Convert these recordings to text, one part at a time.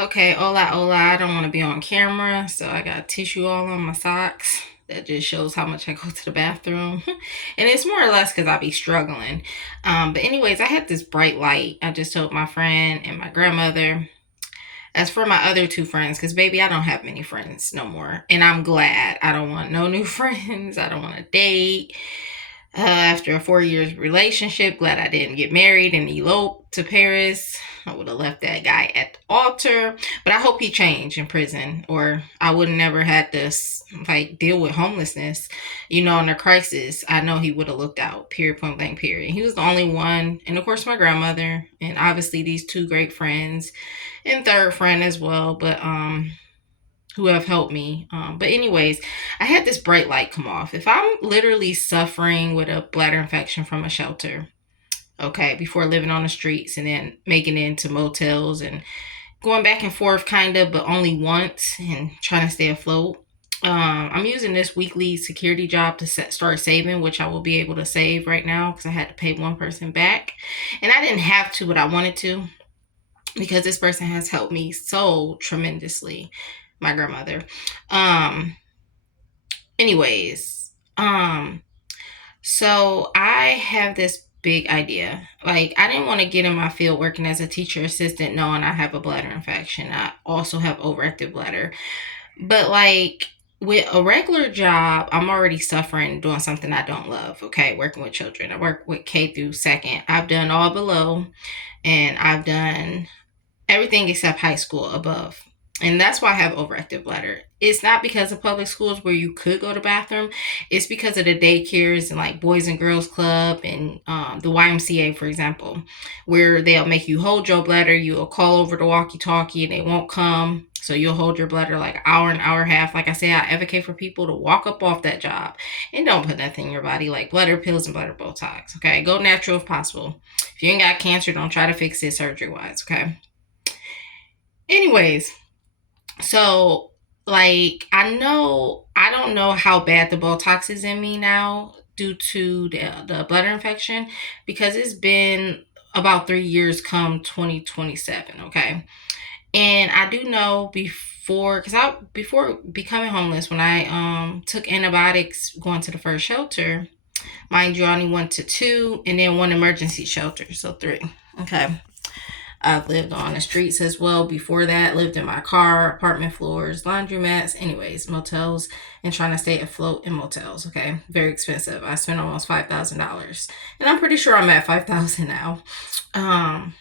Okay, hola, hola. I don't want to be on camera, so I got tissue all on my socks. That just shows how much I go to the bathroom. And it's more or less because I be struggling. But, anyways, I had this bright light. I just told my friend and my grandmother. As for my other two friends, because baby, I don't have many friends no more. And I'm glad. I don't want no new friends. I don't want to date. After a 4 years relationship, glad I didn't get married and elope to Paris. I would have left that guy at the altar. But I hope he changed in prison, or I would have never had to like deal with homelessness, in a crisis. I know he would have looked out. Period. Point blank. Period. He was the only one, and of course my grandmother, and obviously these two great friends, and third friend as well. But who have helped me. But anyways, I had this bright light come off. If I'm literally suffering with a bladder infection from a shelter, okay, before living on the streets and then making it into motels and going back and forth kind of, but only once and trying to stay afloat. I'm using this weekly security job to start saving, which I will be able to save right now because I had to pay one person back. And I didn't have to, but I wanted to because this person has helped me so tremendously, my grandmother. Um, anyways, so I have this big idea. Like, I didn't want to get in my field working as a teacher assistant knowing I have a bladder infection. I also have overactive bladder. But like with a regular job, I'm already suffering doing something I don't love. Okay, working with children. I work with K through second. I've done all below, and I've done everything except high school above. And that's why I have overactive bladder. It's not because of public schools where you could go to bathroom. It's because of the daycares and like Boys and Girls Club and the YMCA, for example, where they'll make you hold your bladder. You'll call over the walkie-talkie and they won't come. So you'll hold your bladder like an hour and a half. Like I say, I advocate for people to walk up off that job and don't put nothing in your body like bladder pills and bladder Botox. Okay, go natural if possible. If you ain't got cancer, don't try to fix it surgery wise. Okay. Anyways, so like I don't know how bad the Botox is in me now due to the bladder infection because it's been about 3 years come 2027. Okay, and I do know before becoming homeless when I took antibiotics going to the first shelter. Mind you, I only went to two and then one emergency shelter, so three. Okay. I've lived on the streets as well. Before that, lived in my car, apartment floors, laundromats, anyways, motels, and trying to stay afloat in motels. Okay, very expensive. I spent almost $5,000, and I'm pretty sure I'm at 5,000 now. Um,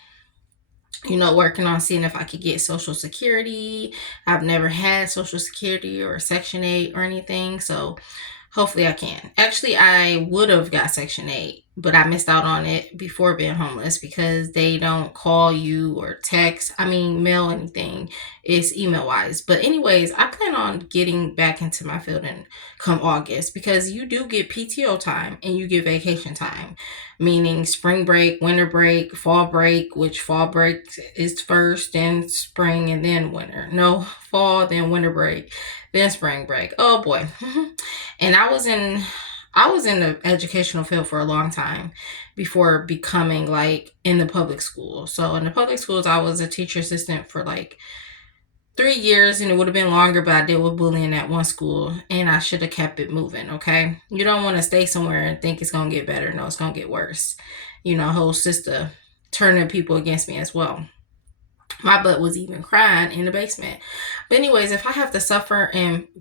working on seeing if I could get Social Security. I've never had Social Security or Section 8 or anything, so hopefully I can. Actually, I would have got Section 8, but I missed out on it before being homeless because they don't call you or text. I mean, mail anything. It's email wise. But, anyways, I plan on getting back into my field in come August because you do get PTO time and you get vacation time, meaning spring break, winter break, fall break, which fall break is first, then spring, and then winter. No, fall, then winter break, then spring break. Oh boy. And I was in the educational field for a long time before becoming like in the public school. So in the public schools, I was a teacher assistant for like 3 years, and it would have been longer, but I dealt with bullying at one school, and I should have kept it moving. Okay, you don't want to stay somewhere and think it's gonna get better. No, it's gonna get worse. Whole sister turning people against me as well. My butt was even crying in the basement. But anyways, if I have to suffer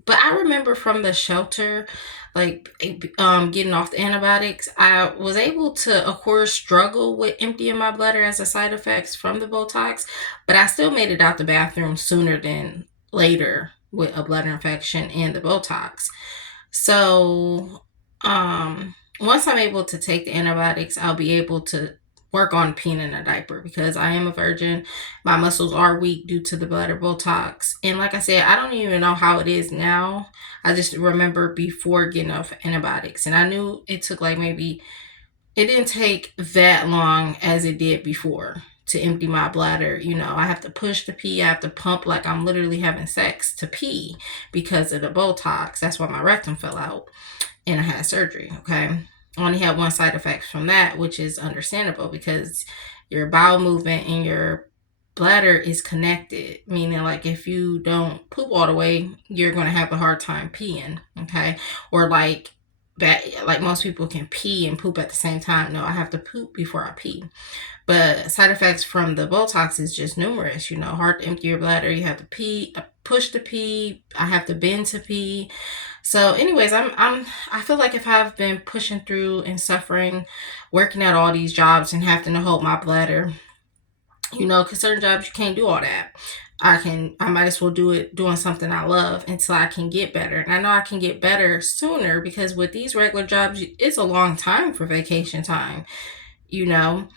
but I remember from the shelter, like getting off the antibiotics, I was able to, of course, struggle with emptying my bladder as a side effects from the Botox, but I still made it out the bathroom sooner than later with a bladder infection and the Botox. So, once I'm able to take the antibiotics, I'll be able to work on peeing in a diaper because I am a virgin. My muscles are weak due to the bladder Botox. And like I said, I don't even know how it is now. I just remember before getting off antibiotics. And I knew it took like maybe, it didn't take that long as it did before to empty my bladder. I have to push to pee. I have to pump like I'm literally having sex to pee because of the Botox. That's why my rectum fell out and I had surgery. Okay. I only had one side effect from that, which is understandable because your bowel movement and your bladder is connected, meaning like if you don't poop all the way, you're going to have a hard time peeing. Okay. Or like most people can pee and poop at the same time. No, I have to poop before I pee. But side effects from the Botox is just numerous. Hard to empty your bladder. You have to pee, push to pee. I have to bend to pee. So, anyways, I feel like if I've been pushing through and suffering, working at all these jobs and having to hold my bladder, because certain jobs you can't do all that. I might as well do it doing something I love until I can get better. And I know I can get better sooner because with these regular jobs, it's a long time for vacation time, you know.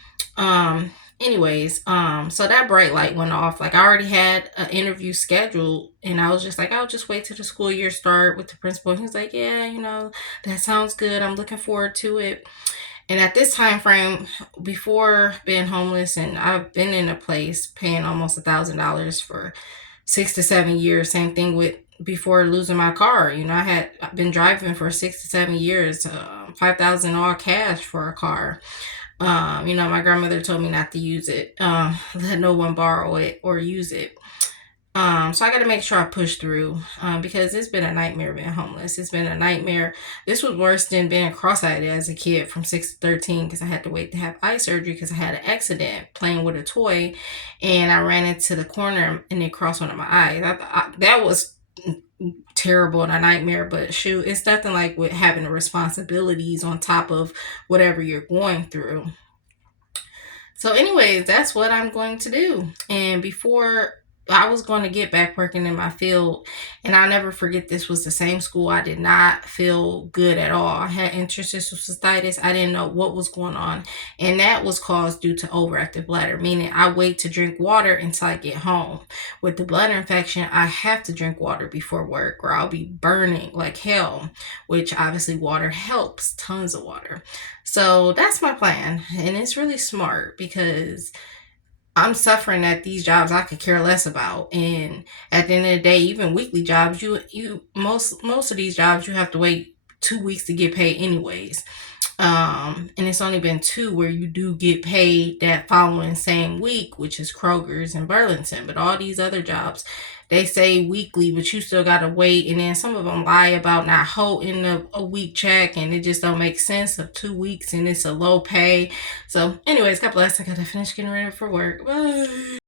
So that bright light went off. Like I already had an interview scheduled and I was just like, I'll just wait till the school year start with the principal. He was like, yeah, that sounds good. I'm looking forward to it. And at this time frame, before being homeless, and I've been in a place paying almost $1,000 for 6 to 7 years. Same thing with before losing my car. I've been driving for 6 to 7 years, 5,000 all cash for a car. My grandmother told me not to use it, let no one borrow it or use it. So I got to make sure I push through because it's been a nightmare being homeless. It's been a nightmare. This was worse than being cross-eyed as a kid from 6 to 13 because I had to wait to have eye surgery because I had an accident playing with a toy and I ran into the corner and it crossed one of my eyes. That was terrible and a nightmare, but shoot, it's nothing like with having the responsibilities on top of whatever you're going through. So, anyways, that's what I'm going to do. And before I was going to get back working in my field, and I'll never forget this was the same school. I did not feel good at all. I had interstitial cystitis. I didn't know what was going on, and that was caused due to overactive bladder, meaning I wait to drink water until I get home. With the bladder infection, I have to drink water before work, or I'll be burning like hell, which obviously water helps, tons of water. So that's my plan. And it's really smart because I'm suffering at these jobs I could care less about. And at the end of the day, even weekly jobs, most of these jobs you have to wait 2 weeks to get paid anyways. And it's only been two where you do get paid that following same week, which is Kroger's and Burlington. But all these other jobs, they say weekly, but you still gotta wait. And then some of them lie about not holding a week check, and it just don't make sense of 2 weeks, and it's a low pay. So, anyways, God bless. I gotta finish getting ready for work. Bye.